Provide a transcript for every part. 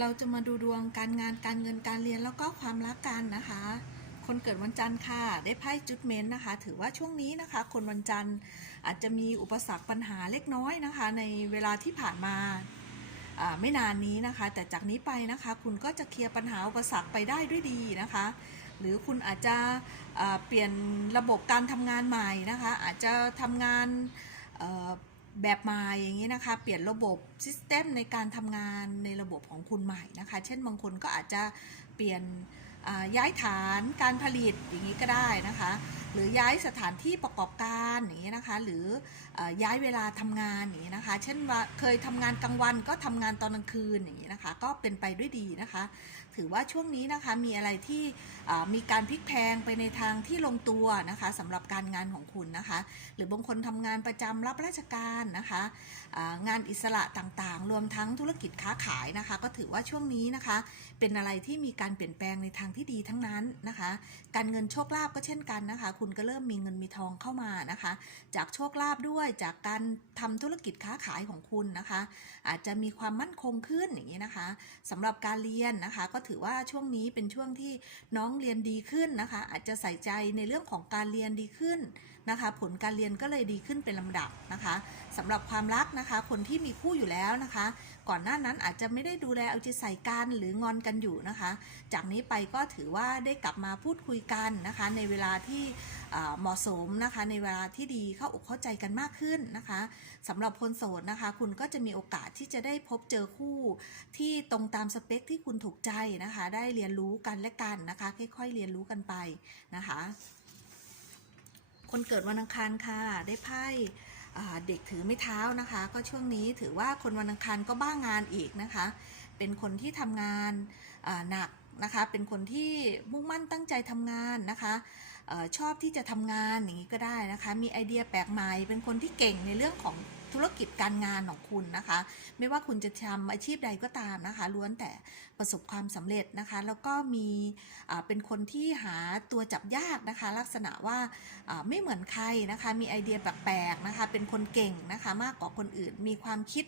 เราจะมาดูดวงการงานการเงินการเรียนแล้วก็ความรักกันนะคะ คนเกิดวันจันทร์ค่ะ ได้ไพ่จุดเมนนะคะ ถือว่าช่วงนี้นะคะ คนวันจันทร์อาจจะมีอุปสรรคปัญหาเล็กน้อยนะคะ ในเวลาที่ผ่านมาไม่นานนี้นะคะ แต่จากนี้ไปนะคะ คุณก็จะเคลียร์ปัญหาอุปสรรคไปได้ด้วยดีนะคะ หรือคุณอาจจะเปลี่ยนระบบการทำงานใหม่นะคะ อาจจะทำงาน แบบใหม่อย่างนี้นะคะ เปลี่ยนระบบซิสเต็มในการทำงานในระบบของคุณใหม่นะคะ เช่นบางคนก็อาจจะเปลี่ยนย้ายฐานการผลิตอย่างนี้ก็ได้นะคะ หรือย้ายสถานที่ประกอบการอย่างนี้นะคะ หรือเออย้ายเวลาทำงานอย่างนี้นะคะ เช่นว่าเคยทำงานกลางวันก็ทำงานตอนกลางคืนอย่างนี้นะคะ ก็เป็นไปด้วยดีนะคะ ถือว่าช่วงนี้นะคะมีอะไรที่มีการพลิกแพลงไปในทางที่ลงตัวนะคะสำหรับการงานของคุณนะคะ หรือบางคนทำงานประจำรับราชการนะคะงานอิสระต่างๆ รวมทั้งธุรกิจค้าขายนะคะ ก็ถือว่าช่วงนี้นะคะ เป็นอะไรที่มีการเปลี่ยนแปลงในทางที่ดีทั้งนั้นนะคะ การเงินโชคลาภก็เช่นกันนะคะ คุณก็เริ่มมีเงินมีทองเข้ามานะคะ จากโชคลาภด้วยจากการทำธุรกิจค้าขายของคุณนะคะ อาจจะมีความมั่นคงขึ้นอย่างนี้นะคะสำหรับการเรียนนะคะก็ถือว่าช่วงนี้เป็นช่วงที่น้องเรียนดีขึ้นนะคะ อาจจะใส่ใจในเรื่องของการเรียนดีขึ้นนะคะ ผลการเรียนก็เลยดีขึ้นเป็นลำดับนะคะสำหรับความรักนะคะ คนที่มีคู่อยู่แล้วนะคะ ก่อนหน้านั้นอาจจะไม่ได้ดูแลเอาใจใส่กันหรืองอนกันอยู่นะคะ จากนี้ไปก็ถือว่าได้กลับมาพูดคุยกันนะคะ ในเวลาที่เหมาะสมนะคะ ในเวลาที่ดีเข้าอกเข้าใจกันมากขึ้นนะคะสำหรับคนโสดนะคะ คุณก็จะมีโอกาสที่จะได้พบเจอคู่ที่ตรงตามสเปคที่คุณถูกใจนะคะ ได้เรียนรู้กันและกันนะคะ ค่อยๆเรียนรู้กันไปนะคะ คนเกิดวันอังคารค่ะ ได้ไพ่ เด็กถือไม่เท้านะคะ ก็ช่วงนี้ถือว่าคนวันอังคารก็บ้างงานอีกนะคะ เป็นคนที่ทำงานหนักนะคะ เป็นคนที่มุ่งมั่นตั้งใจทำงานนะคะ ชอบที่จะทำงานอย่างนี้ก็ได้นะคะ มีไอเดียแปลกใหม่เป็นคนที่เก่งในเรื่องของธุรกิจการงานของคุณนะคะ ไม่ว่าคุณจะทำอาชีพใดก็ตามนะคะ ล้วนแต่ประสบความสำเร็จนะคะ แล้วก็มีเป็นคนที่หาตัวจับยากนะคะ ลักษณะว่าไม่เหมือนใครนะคะ มีไอเดียแปลกๆนะคะ เป็นคนเก่งนะคะ มากกว่าคนอื่นมีความคิด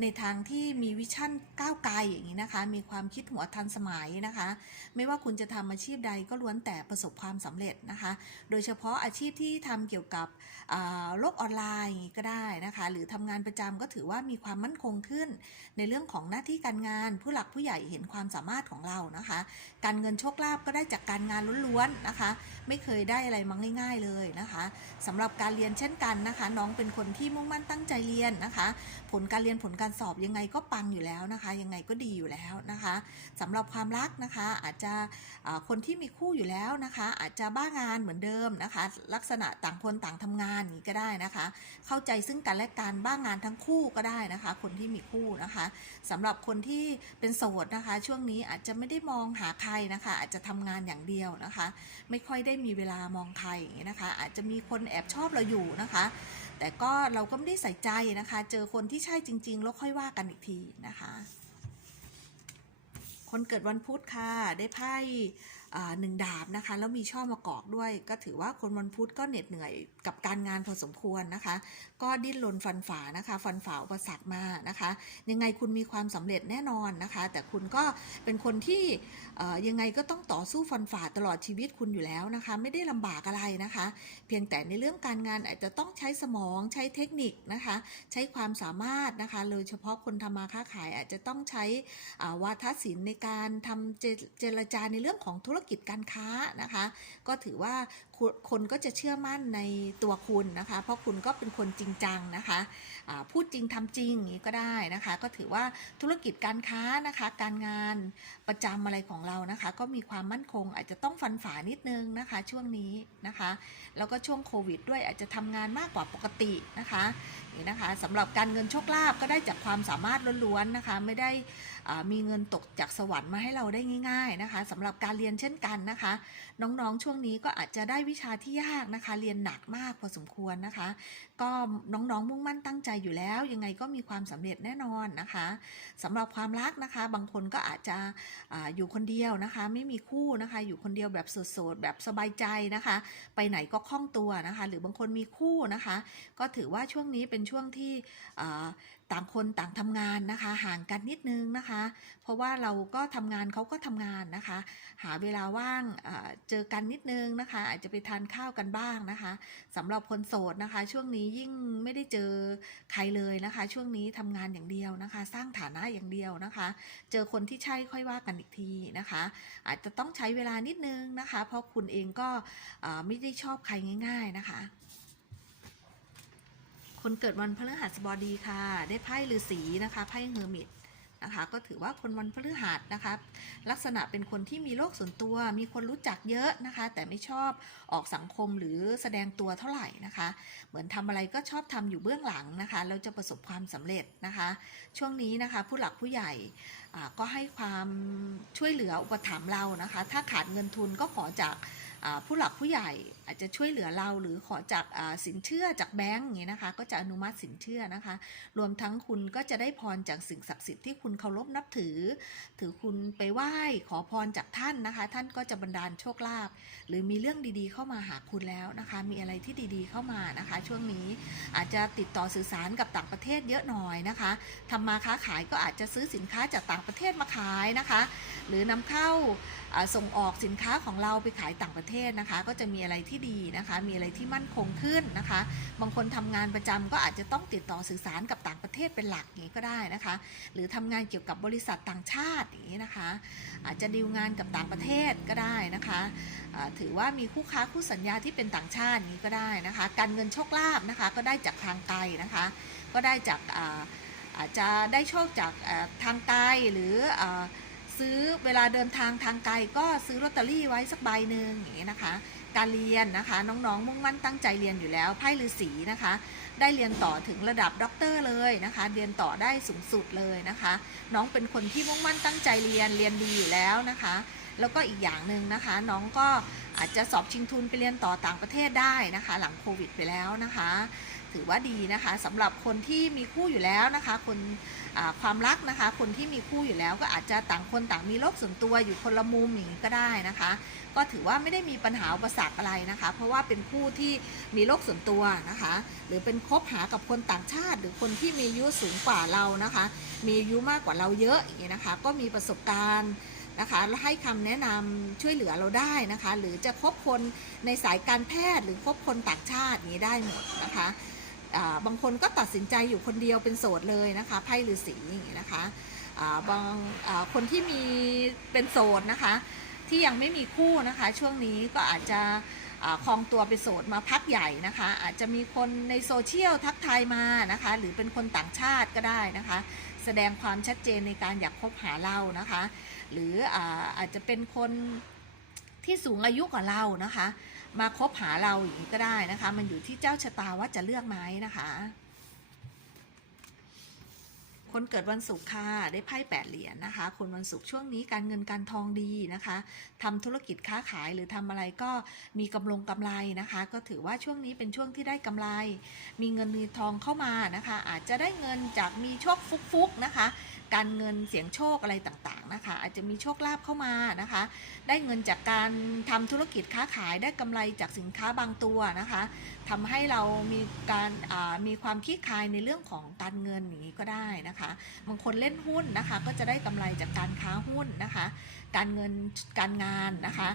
ในทางที่มีวิชั่นก้าวไกลอย่างนี้นะคะ มีความคิดหัวทันสมัยนะคะ ไม่ว่าคุณจะทำอาชีพใดก็ล้วนแต่ประสบความสำเร็จนะคะ โดยเฉพาะอาชีพที่ทำเกี่ยวกับโลกออนไลน์ก็ได้นะคะ หรือทำงานประจำก็ถือว่ามีความมั่นคงขึ้น ในเรื่องของหน้าที่การงานผู้หลักผู้ใหญ่เห็นความสามารถของเรานะคะ การเงินโชคลาภก็ได้จากการงานล้วนๆนะคะ ไม่เคยได้อะไรมาง่าย ๆเลยนะคะสำหรับการเรียนเช่นกันนะคะ น้องเป็นคนที่มุ่งมั่นตั้งใจเรียนนะคะ ผลการเรียนผลการสอบยังไงก็ปังอยู่แล้วนะคะ ยังไงก็ดีอยู่แล้วนะคะสำหรับความรักนะคะอาจจะคนที่มีคู่อยู่แล้วนะคะ อาจจะบ้างานเหมือนเดิมนะคะ ลักษณะต่างคนต่างทำงานนี้ก็ได้นะคะ เข้าใจซึ่งกันและกันบ้างงานทั้งคู่ก็ได้นะคะ คนที่มีคู่นะคะสำหรับคนที่เป็นโสดนะคะ ช่วงนี้อาจจะไม่ได้มองหาใครนะคะ อาจจะทำงานอย่างเดียวนะคะ ไม่ค่อยได้มีเวลามองใครอย่างนี้นะคะ อาจจะมีคนแอบชอบเราอยู่นะคะ แต่ก็เราก็ไม่ได้ใส่ใจนะคะ เจอคนที่ใช่จริง ๆ แล้วค่อยว่ากันอีกทีนะคะ คนเกิดวันพุธค่ะ ได้ไพ่ หนึ่งดาบนะคะ แล้วมีช่อมากอกด้วย ก็ถือว่าคนวันพุธก็เหน็ดเหนื่อยกับการงานพอสมควรนะคะ ก็ดิ้นรนฟันฝ่านะคะ ฟันฝ่าอุปสรรคมานะคะ ยังไงคุณมีความสำเร็จแน่นอนนะคะ แต่คุณก็เป็นคนที่ยังไงก็ต้องต่อสู้ฟันฝ่าตลอดชีวิตคุณอยู่แล้วนะคะ ไม่ได้ลำบากอะไรนะคะ เพียงแต่ในเรื่องการงานอาจจะต้องใช้สมองใช้เทคนิคนะคะ ใช้ความสามารถนะคะโดยเฉพาะคนทำมาค้าขายอาจจะต้องใช้วาทศิลป์ในการทำเจเจรจาในเรื่องของธุรกิจการค้านะคะ ก็ถือว่าคนก็จะเชื่อมั่นในตัวคุณนะคะ เพราะคุณก็เป็นคนจริงจังนะคะพูดจริงทำจริงอย่างนี้ก็ได้นะคะ ก็ถือว่าธุรกิจการค้านะคะ การงานประจำอะไรของเรานะคะ ก็มีความมั่นคงอาจจะต้องฟันฝ่านิดนึงนะคะ ช่วงนี้นะคะ แล้วก็ช่วงโควิด ด้วยอาจจะทำงานมากกว่าปกตินะคะนี่นะคะสำหรับการเงินโชคลาภก็ได้จากความสามารถล้วนๆนะคะ ไม่ได้ มีเงินตกจากสวรรค์มาให้เราได้ง่าย ๆนะคะสำหรับการเรียนเช่นกันนะคะ น้องๆช่วงนี้ก็อาจจะได้วิชาที่ยากนะคะ เรียนหนักมากพอสมควรนะคะ ก็น้องๆมุ่งมั่นตั้งใจอยู่แล้ว ยังไงก็มีความสำเร็จแน่นอนนะคะสำหรับความรักนะคะ บางคนก็อาจจะออยู่คนเดียวนะคะ ไม่มีคู่นะคะ อยู่คนเดียวแบบโสดๆแบบสบายใจนะคะ ไปไหนก็คล่องตัวนะคะ หรือบางคนมีคู่นะคะ ก็ถือว่าช่วงนี้เป็นช่วงที่ ต่างคนต่างทำงานนะคะ ห่างกันนิดนึงนะคะ เพราะว่าเราก็ทำงานเขาก็ทำงานนะคะ หาเวลาว่างเจอกันนิดนึงนะคะ อาจจะไปทานข้าวกันบ้างนะคะสำหรับคนโสดนะคะ ช่วงนี้ยิ่งไม่ได้เจอใครเลยนะคะ ช่วงนี้ทำงานอย่างเดียวนะคะ สร้างฐานะอย่างเดียวนะคะ เจอคนที่ใช่ค่อยว่ากันอีกทีนะคะ อาจจะต้องใช้เวลานิดนึงนะคะ เพราะคุณเองก็ไม่ได้ชอบใครง่าย ๆนะคะ คนเกิดวันพฤหัสบดีค่ะ ได้ไพ่ฤาษีนะคะไพ่เฮอร์มิตนะคะก็ถือว่าคนวันพฤหัสนะคะลักษณะเป็นคนที่มีโลกส่วนตัว มีคนรู้จักเยอะนะคะ แต่ไม่ชอบออกสังคมหรือแสดงตัวเท่าไหร่นะคะ เหมือนทำอะไรก็ชอบทำอยู่เบื้องหลังนะคะแล้วจะประสบความสำเร็จนะคะ ช่วงนี้นะคะผู้หลักผู้ใหญ่ก็ให้ความช่วยเหลืออุปถัมภ์เรานะคะ ถ้าขาดเงินทุนก็ขอจากผู้หลักผู้ใหญ่อาจจะช่วยเหลือเราหรือขอจากสินเชื่อจากแบงก์อย่างนี้นะคะ ก็จะอนุมัติสินเชื่อนะคะ รวมทั้งคุณก็จะได้พรจากสิ่งศักดิ์สิทธิ์ที่คุณเคารพนับถือ ถือคุณไปไหว้ขอพรจากท่านนะคะ ท่านก็จะบันดาลโชคลาภหรือมีเรื่องดีๆ เข้ามาหาคุณแล้วนะคะ มีอะไรที่ดีๆเข้ามานะคะ ช่วงนี้อาจจะติดต่อสื่อสารกับต่างประเทศเยอะหน่อยนะคะทำมาค้าขายก็อาจจะซื้อสินค้าจากต่างประเทศมาขายนะคะ หรือนำเข้าอ่าส่งออกสินค้าของเราไปขายต่างประเทศนะคะ ก็จะมีอะไรที่ที่ดีนะคะ มีอะไรที่มั่นคงขึ้นนะคะ บางคนทำงานประจำก็อาจจะต้องติดต่อสื่อสารกับต่างประเทศเป็นหลักอย่างนี้ก็ได้นะคะ หรือทำงานเกี่ยวกับบริษัทต่างชาติอย่างนี้นะคะ อาจจะดีลงานกับต่างประเทศก็ได้นะคะถือว่ามีคู่ค้าคู่สัญญาที่เป็นต่างชาติอย่างนี้ก็ได้นะคะ การเงินโชคลาภนะคะ ก็ได้จากทางไกลนะคะ ก็ได้จากอาจจะได้โชคจากทางไกลหรือซื้อเวลาเดินทางทางไกลก็ซื้อลอตเตอรี่ไว้สักใบหนึ่งอย่างนี้นะคะ การเรียนนะคะน้องๆ มุ่งมั่นตั้งใจเรียนอยู่แล้วไพ่ฤาษีนะคะ ได้เรียนต่อถึงระดับด็อกเตอร์เลยนะคะ เรียนต่อได้สูงสุดเลยนะคะ น้องเป็นคนที่มุ่งมั่นตั้งใจเรียนเรียนดีอยู่แล้วนะคะ แล้วก็อีกอย่างหนึ่งนะคะ น้องก็อาจจะสอบชิงทุนไปเรียนต่อต่างประเทศได้นะคะ หลังโควิดไปแล้วนะคะ ถือว่าดีนะคะสำหรับคนที่มีคู่อยู่แล้วนะคะคนความรักนะคะ คนที่มีคู่อยู่แล้วก็อาจจะต่างคนต่างมีโลกส่วนตัวอยู่คนละมุมอย่างนี้ก็ได้นะคะ ก็ถือว่าไม่ได้มีปัญหาอุปสรรคอะไรนะคะ เพราะว่าเป็นคู่ที่มีโลกส่วนตัวนะคะ หรือเป็นคบหากับคนต่างชาติ หรือคนที่มีอายุสูงกว่าเรานะคะ มีอายุมากกว่าเราเยอะอย่างนี้นะคะ ก็มีประสบการณ์นะคะและให้คำแนะนำช่วยเหลือเราได้นะคะ หรือจะคบคนในสายการแพทย์ หรือคบคนต่างชาตินี้ได้หมดนะคะบางคนก็ตัดสินใจอยู่คนเดียวเป็นโสดเลยนะคะไพ่ฤาษีอย่างนี้นะคะบางคนที่มีเป็นโสดนะคะ ที่ยังไม่มีคู่นะคะ ช่วงนี้ก็อาจจะคลองตัวไปโสดมาพักใหญ่นะคะ อาจจะมีคนในโซเชียลทักทายมานะคะ หรือเป็นคนต่างชาติก็ได้นะคะ แสดงความชัดเจนในการอยากคบหาเรานะคะ หรืออาอาจจะเป็นคนที่สูงอายุกว่าเรานะคะ มาคบหาเราอย่างนี้ก็ได้นะคะ มันอยู่ที่เจ้าชะตาว่าจะเลือกไหมนะคะ คนเกิดวันศุกร์ค่ะ ได้ไพ่แปดเหรียญนะคะ คนวันศุกร์ช่วงนี้การเงินการทองดีนะคะทำธุรกิจค้าขายหรือทำอะไรก็มีกำลงกำไรนะคะ ก็ถือว่าช่วงนี้เป็นช่วงที่ได้กำไร มีเงินมีทองเข้ามานะคะ อาจจะได้เงินจากมีโชคฟุกๆนะคะ การเงินเสียงโชคอะไรต่างๆนะคะ อาจจะมีโชคลาภเข้ามานะคะ ได้เงินจากการทำธุรกิจค้าขายได้กำไรจากสินค้าบางตัวนะคะทำให้เรามีการมีความคลี่คายในเรื่องของการเงินอย่างนี้ก็ได้นะคะ บางคนเล่นหุ้นนะคะก็จะได้กำไรจากการค้าหุ้นนะคะ การเงินการงานนะคะ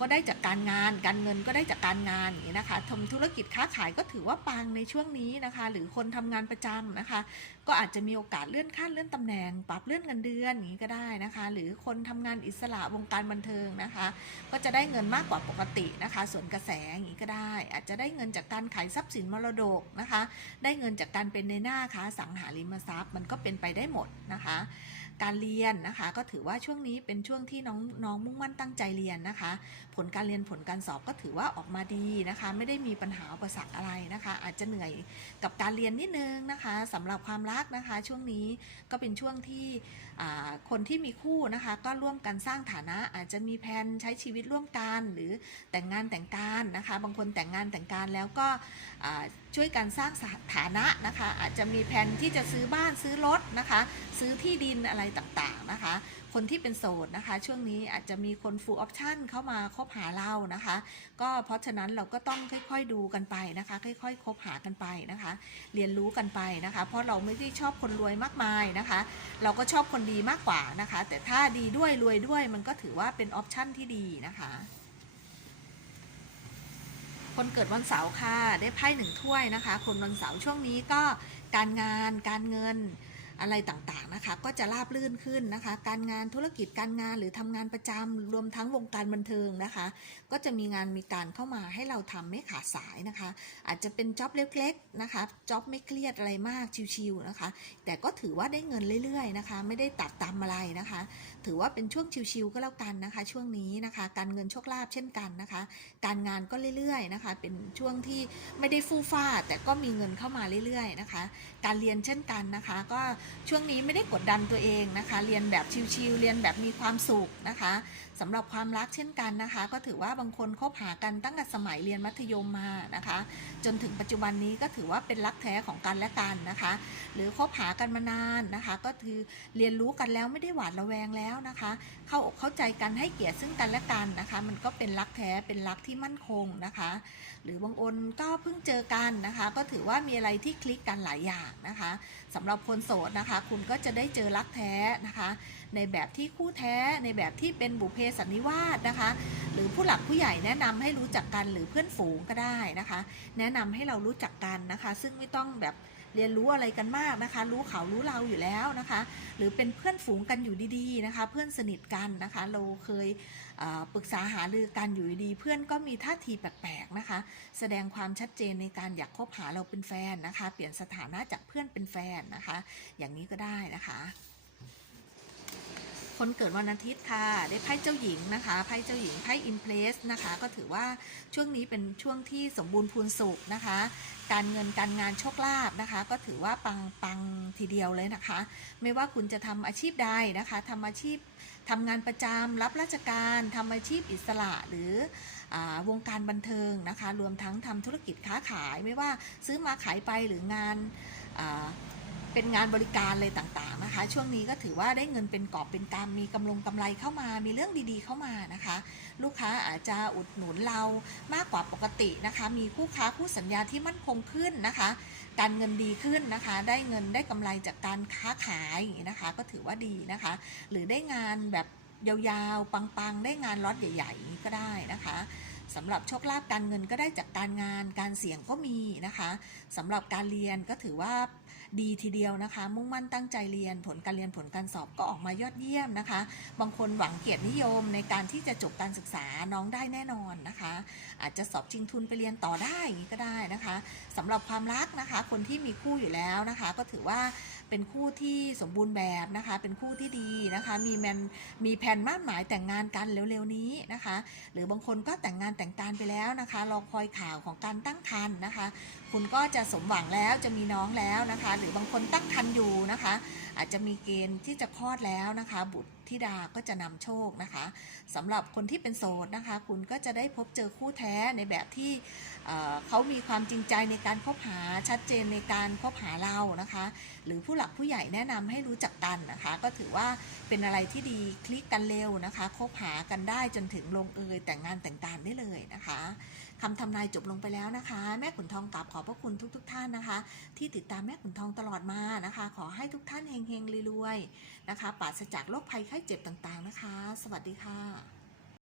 ก็ได้จากการงาน การเงินก็ได้จากการงานอย่างนี้นะคะทำธุรกิจค้าขายก็ถือว่าปังในช่วงนี้นะคะ หรือคนทำงานประจำนะคะ ก็อาจจะมีโอกาสเลื่อนขั้นเลื่อนตำแหน่ง ปรับเลื่อนเงินเดือนอย่างนี้ก็ได้นะคะ หรือคนทำงานอิสระวงการบันเทิงนะคะ ก็จะได้เงินมากกว่าปกตินะคะ ส่วนกระแสอย่างนี้ก็ได้ อาจจะได้เงินจากการขายทรัพย์สินมรดกนะคะ ได้เงินจากการเป็นในหน้าค้าสังหาริมทรัพย์มันก็เป็นไปได้หมดนะคะ การเรียนนะคะ ก็ถือว่าช่วงนี้เป็นช่วงที่น้องน้องมุ่งมั่นตั้งใจเรียนนะคะ ผลการเรียนผลการสอบก็ถือว่าออกมาดีนะคะ ไม่ได้มีปัญหาอุปสรรคอะไรนะคะ อาจจะเหนื่อยกับการเรียนนิดนึงนะคะสำหรับความรักนะคะ ช่วงนี้ก็เป็นช่วงที่คนที่มีคู่นะคะ ก็ร่วมกันสร้างฐานะอาจจะมีแผนใช้ชีวิตร่วมกันหรือแต่งงานแต่งการนะคะ บางคนแต่งงานแต่งการแล้วก็ ช่วยกันสร้างสถานะนะคะ อาจจะมีแผนที่จะซื้อบ้านซื้อรถนะคะ ซื้อที่ดินอะไรต่างๆนะคะ คนที่เป็นโสดนะคะ ช่วงนี้อาจจะมีคน full option เข้ามาคบหาเรานะคะ ก็เพราะฉะนั้นเราก็ต้องค่อยๆดูกันไปนะคะ ค่อยๆคบหากันไปนะคะ เรียนรู้กันไปนะคะ เพราะเราไม่ได้ชอบคนรวยมากมายนะคะ เราก็ชอบคนดีมากกว่านะคะ แต่ถ้าดีด้วยรวยด้วยมันก็ถือว่าเป็นออปชั่นที่ดีนะคะ คนเกิดวันเสาร์ค่ะ ได้ไพ่หนึ่งถ้วยนะคะ คนวันเสาร์ช่วงนี้ก็การงานการเงิน อะไรต่างๆนะคะ ก็จะราบรื่นขึ้นนะคะ การงานธุรกิจการงานหรือทำงานประจำรวมทั้งวงการบันเทิงนะคะ ก็จะมีงานมีการเข้ามาให้เราทำไม่ขาดสายนะคะ อาจจะเป็นจ็อบเล็กๆนะคะจ็อบไม่เครียดอะไรมากชิวๆนะคะ แต่ก็ถือว่าได้เงินเรื่อยๆนะคะ ไม่ได้ตัดตามอะไรนะคะ ถือว่าเป็นช่วงชิวๆก็แล้วกันนะคะ ช่วงนี้นะคะ การเงินโชคลาภเช่นกันนะคะ การงานก็เรื่อยๆนะคะ เป็นช่วงที่ไม่ได้ฟู่ฟ้า แต่ก็มีเงินเข้ามาเรื่อยๆนะคะ การเรียนเช่นกันนะคะ ก็ช่วงนี้ไม่ได้กดดันตัวเองนะคะ เรียนแบบชิวๆเรียนแบบมีความสุขนะคะสำหรับความรักเช่นกันนะคะ ก็ถือว่าบางคนคบหากันตั้งแต่สมัยเรียนมัธยมมานะคะ จนถึงปัจจุบันนี้ก็ถือว่าเป็นรักแท้ของกันและกันนะคะ หรือคบหากันมานานนะคะ ก็คือเรียนรู้กันแล้วไม่ได้หวาดระแวงแล้วนะคะ เข้าอกเข้าใจกันให้เกียรติซึ่งกันและกันนะคะ มันก็เป็นรักแท้เป็นรักที่มั่นคงนะคะ หรือบางคนก็เพิ่งเจอกันนะคะ ก็ถือว่ามีอะไรที่คลิกกันหลายอย่างนะคะสำหรับคนโสดนะคะ คุณก็จะได้เจอรักแท้นะคะ ในแบบที่คู่แท้ในแบบที่เป็นบุเพสันนิวาสนะคะ หรือผู้หลักผู้ใหญ่แนะนำให้รู้จักกันหรือเพื่อนฝูงก็ได้นะคะ แนะนำให้เรารู้จักกันนะคะ ซึ่งไม่ต้องแบบเรียนรู้อะไรกันมากนะคะ รู้เขารู้เราอยู่แล้วนะคะ หรือเป็นเพื่อนฝูงกันอยู่ดีๆนะคะ เพื่อนสนิทกันนะคะ เราเคย ปรึกษาหารือกันอยู่ดีเพื่อนก็มีท่าทีแปลกๆนะคะ แสดงความชัดเจนในการอยากคบหาเราเป็นแฟนนะคะ เปลี่ยนสถานะจากเพื่อนเป็นแฟนนะคะ อย่างนี้ก็ได้นะคะคนเกิดวันอาทิตย์ค่ะ ได้ไพ่เจ้าหญิงนะคะไพ่เจ้าหญิงไพ่อินเพลสนะคะ ก็ถือว่าช่วงนี้เป็นช่วงที่สมบูรณ์พูนสุขนะคะ การเงินการงานโชคลาภนะคะ ก็ถือว่าปังปังทีเดียวเลยนะคะ ไม่ว่าคุณจะทำอาชีพใดนะคะทำอาชีพ ทำงานประจำรับราชการทำอาชีพอิสระหรือวงการบันเทิงนะคะ รวมทั้งทำธุรกิจค้าขายไม่ว่าซื้อมาขายไปหรืองานาเป็นงานบริการเลยต่างๆนะคะ ช่วงนี้ก็ถือว่าได้เงินเป็นกอบเป็นกำมีกำลงกำไรเข้ามา มีเรื่องดีๆเข้ามานะคะ ลูกค้าอาจจะอุดหนุนเรามากกว่าปกตินะคะ มีคู่ค้าคู่สัญญาที่มั่นคงขึ้นนะคะ การเงินดีขึ้นนะคะ ได้เงินได้กำไรจากการค้าขายนะคะ ก็ถือว่าดีนะคะ หรือได้งานแบบยาวๆ ปังๆ ได้งานล็อตใหญ่ๆนี้ก็ได้นะคะสำหรับโชคลาภการเงินก็ได้จากการงานการเสี่ยงก็มีนะคะสำหรับการเรียนก็ถือว่า ดีทีเดียวนะคะ มุ่งมั่นตั้งใจเรียนผลการเรียนผลการสอบก็ออกมายอดเยี่ยมนะคะ บางคนหวังเกียรตินิยมในการที่จะจบการศึกษาน้องได้แน่นอนนะคะ อาจจะสอบชิงทุนไปเรียนต่อได้ย่างนี้ก็ได้นะคะสำหรับความรักนะคะ คนที่มีคู่อยู่แล้วนะคะ ก็ถือว่า เป็นคู่ที่สมบูรณ์แบบนะคะ เป็นคู่ที่ดีนะคะ มีแมนมีแผนมั่นหมายแต่งงานกันเร็วๆนี้นะคะ หรือบางคนก็แต่งงานแต่งการไปแล้วนะคะรอคอยข่าวของการตั้งครรภ์นะคะ คุณก็จะสมหวังแล้วจะมีน้องแล้วนะคะ หรือบางคนตั้งครรภ์อยู่นะคะ อาจจะมีเกณฑ์ที่จะคลอดแล้วนะคะ บุตร ธิดาก็จะนำโชคนะคะสำหรับคนที่เป็นโสดนะคะ คุณก็จะได้พบเจอคู่แท้ในแบบที่เขามีความจริงใจในการคบหาชัดเจนในการคบหาเรานะคะ หรือผู้หลักผู้ใหญ่แนะนำให้รู้จักกันนะคะ ก็ถือว่าเป็นอะไรที่ดีคลิกกันเร็วนะคะคบหากันได้จนถึงลงเอยแต่งงานแต่งการได้เลยนะคะ คำทำนายจบลงไปแล้วนะคะ แม่ขุนทองกลับขอบพระคุณทุกๆทท่านนะคะ ที่ติดตามแม่ขุนทองตลอดมานะคะ ขอให้ทุกท่านเฮงๆรวยๆนะคะปราศจากโรคภัยไข้เจ็บต่างๆนะคะ สวัสดีค่ะ